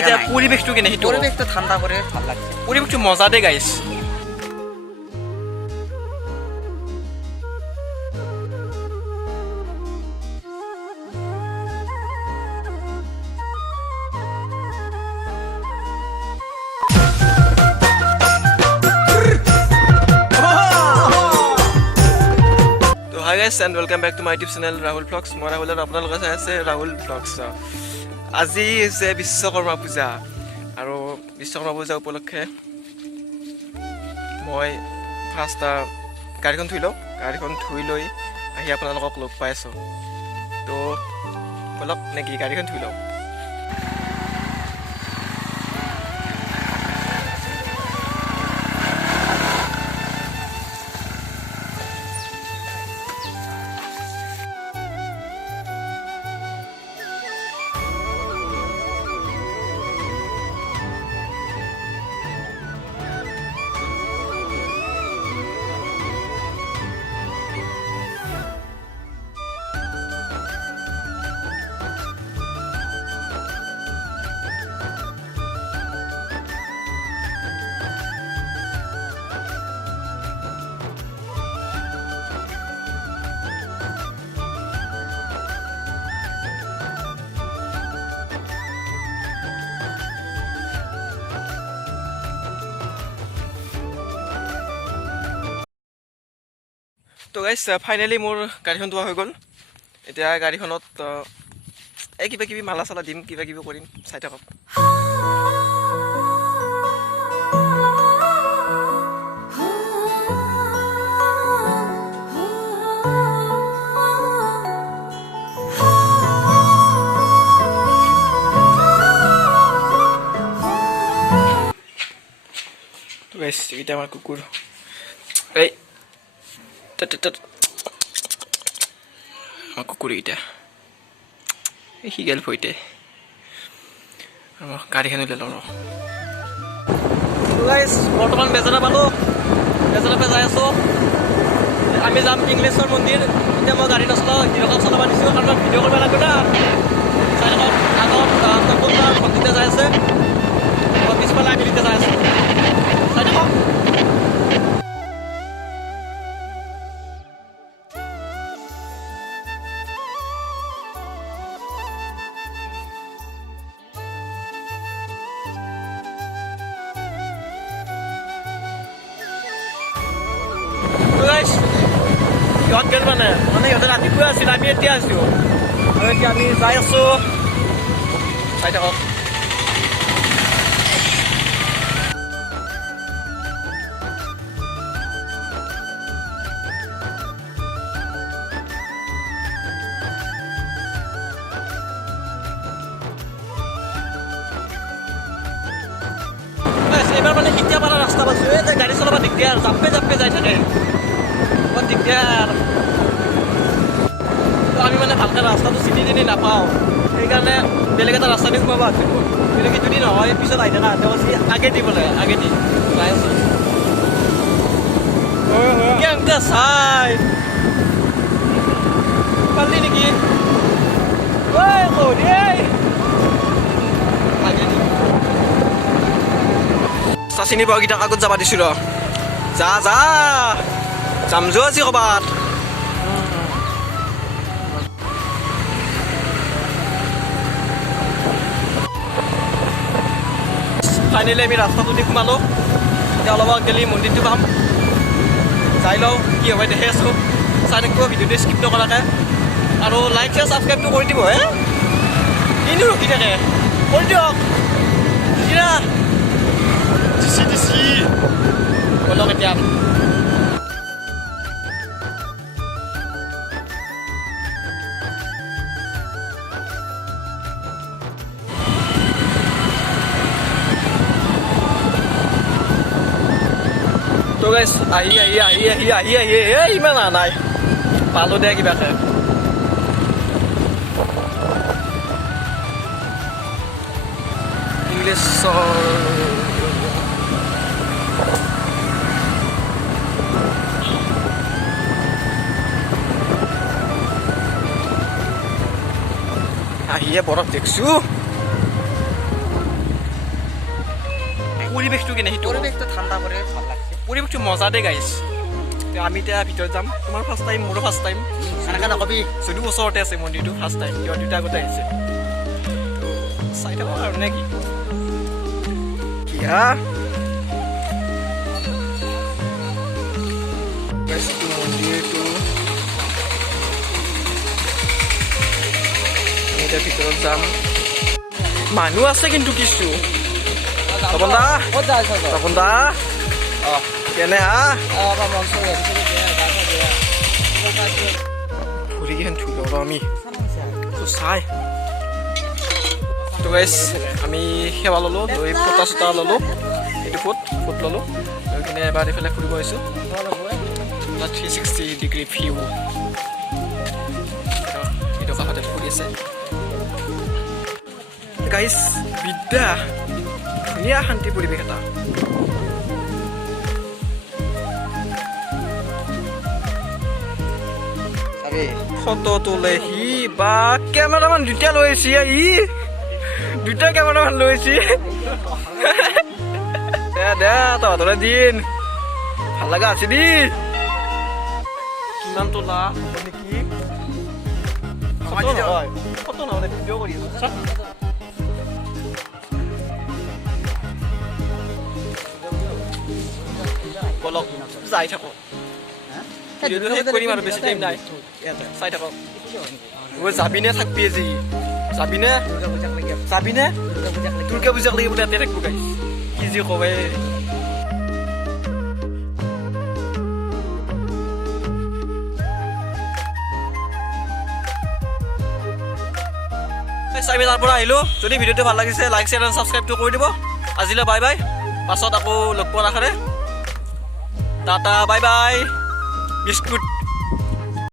এতিয়া পৰিৱেশটো কেনে সেইটো পৰিৱেশটো ঠাণ্ডা পৰিৱেশ ভাল লাগছে পৰিৱেশটো মজা দে গাইছ Hi guys and welcome back to my YouTube channel Rahul Vlogs. মই ৰাহুল আৰু আপোনালোকে চাই আছে ৰাহুল Vlogs. আজি হৈছে বিশ্বকৰ্মা পূজা আৰু বিশ্বকৰ্মা পূজা উপলক্ষে মই ফাৰ্ষ্ট গাড়ীখন ধুই লৈ আহি আপোনালোকক লগ পাই আছোঁ তো বলক নেকি গাড়ীখন ধুই লওঁ তো গাইছ ফাইনেলি মোৰ গাড়ীখন ধোৱা হৈ গ'ল এতিয়া গাড়ীখনত কিবা কিবি মালা চালা দিম কিবা কিবি কৰিম চাই থাকক তো গাইছ এইটা আমাৰ কুকুৰ এই কুকুৰ এইটা সি গেল ফইতে গাড়ীখন উলিয়াই লওঁ বৰ্তমান বেজনা পালোঁ বেজনাপে যাই আছোঁ আমি যাম ইংলিছৰ মন্দিৰ এতিয়া মই গাড়ী নচলাওঁ হিৰকক চলাব দিছোঁ কাৰণ মই ভিডিঅ' কৰিব লাগিব না চাই থাকক আগত নতুন ভণ্টিতে যাই আছে মই পিছফালে আঙুলিতে যাই আছোঁ চাই থাকক সিহঁত গেল মানে সিহঁতে ৰাতিপুৱা আছিল আমি এতিয়া আছোঁ আৰু এতিয়া আমি যাই আছোঁ চাই থাকক এইবাৰ মানে কেতিয়া পাৰা ৰাস্তা পাইছোঁ এই যে গাড়ী চলাব দিগদাৰ জাপে যাই থাকে বৰ দিগদাৰ আমি মানে ভালকৈ ৰাস্তাটো চিনি নাপাওঁ সেইকাৰণে বেলেগ এটা ৰাস্তা দি সোমাব আছিল বেলেগে যদি নহয় পিছত আহি থাকা তেওঁ আগে দিব লাগে আগে দি যাই আছোঁ কেনেকৈ চাই পালি নেকি আগে দি চিনি পাওঁ কেইটাক আগত যাবা দিছোঁ ৰ যা যাম যোৱা আজি ক'ৰবাত ফাইনেলি আমি ৰাস্তাটো দি সোমালোঁ এতিয়া অলপ গেলি মন্দিৰটো পাম যাই লওঁ কি হয় দেখি আছোঁ চাই থাকিব ভিডিঅ'টো স্কিপ নকৰাকৈ আৰু লাইক শ্বেয়াৰ ছাবস্ক্ৰাইবটো কৰি দিব হে কিনো ৰখি থাকে কৰি দিয়ক দিছি বলক এতিয়া তো গাইছ আহি ইমান অহা নাই পালোঁ দে কিবাকে ইংলিছৰ আহিয়ে বৰফ দেখছোঁ পৰিৱেশটো কেনে সেইটো পৰিৱেশটো ঠাণ্ডা পৰে ভাল লাগছে পৰিৱেশটো মজা দে গাইছ আমি এতিয়া ভিতৰত যাম তোমাৰ ফাৰ্ষ্ট টাইম মোৰো ফাৰ্ষ্ট টাইম এনেকৈ নকবি যদিও ওচৰতে আছে মন্দিৰটো ফাৰ্ষ্ট টাইম কিয় দুটা আগতে আহিছে চাই থাকোঁ আৰু নে কি কিয়া মন্দিৰটো এতিয়া ভিতৰত যাম মানুহ আছে কিন্তু কিছু তপন দা ক'ত যাই আছ তপন দা অঁ কেনে হা অঁ মঞ্চ ফুৰি কিখন ধুই লওঁ আমি চাই তো গাইছ আমি সেৱা ল'লোঁ লৈ ফটা চটা ল'লোঁ এইটো ফুট ল'লোঁ লৈ কিনে এবাৰ এইফালে ফুৰিব আহিছোঁ 360 ডিগ্ৰী ভিউ এইটো কাষতে ফুৰি আছে গাইছ বিদ্যা ধুনীয়া শান্তি পৰিৱেশ এটা ফটো তোলে সি বা কেমেৰামান দুটা লৈ আহিছে ই দুটা কেমেৰামান লৈ আহিছে দে তহঁতৰে দিন ভাল লগা আছে দি কিমান তোলা নেকি ফটো নহ'লে ভিডিঅ' কৰি আছো বলক যাই থাকো ভিডিঅ'টো শেষ কৰিম আৰু বেছি টাইম নাই চাই থাকক যাবিনে থাকবি আজি যাবিনে দুৰ্গা পূজাক লাগি বোলে ইয়াতে থাকিব গাই কি যি কবে আমি তাৰ পৰা আহিলোঁ যদি ভিডিঅ'টো ভাল লাগিছে লাইক শ্বেয়াৰ আৰু ছাবস্ক্ৰাইবটো কৰি দিব আজিলৈ বাই বাই পাছত আকৌ লগ পোৱাৰ আশাৰে টাটা বাই বাই বিস্কুট